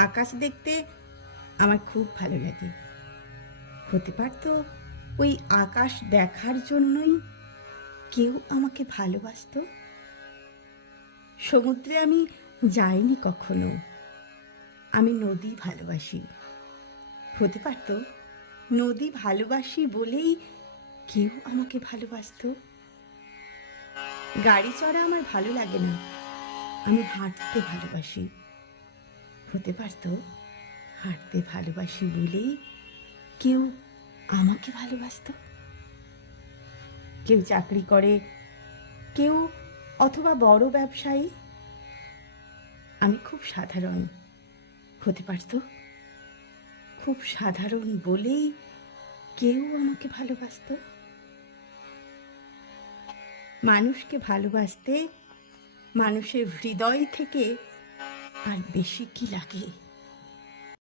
আকাশ দেখতে আমার খুব ভালো লাগে। হতে পারতো ওই আকাশ দেখার জন্যই কেউ আমাকে ভালোবাসতো। সমুদ্রে আমি যাইনি কখনো। আমি নদী ভালোবাসি। হতে পারতো নদী ভালোবাসি বলেই কেউ আমাকে ভালোবাসতো। গাড়ি চড়া আমার ভালো লাগে না। আমি হাঁটতে ভালোবাসি। হতে পারতো হাঁটতে ভালোবাসি বলেই কেউ আমাকে ভালোবাসতো। কেউ চাকরি করে, কেউ অথবা বড় ব্যবসায়ী। আমি খুব সাধারণ। হতে পারতো খুব সাধারণ বলেই কেউ আমাকে ভালোবাসতো। মানুষকে ভালোবাসতে মানুষের হৃদয় থেকে আর বেশি কি লাগে?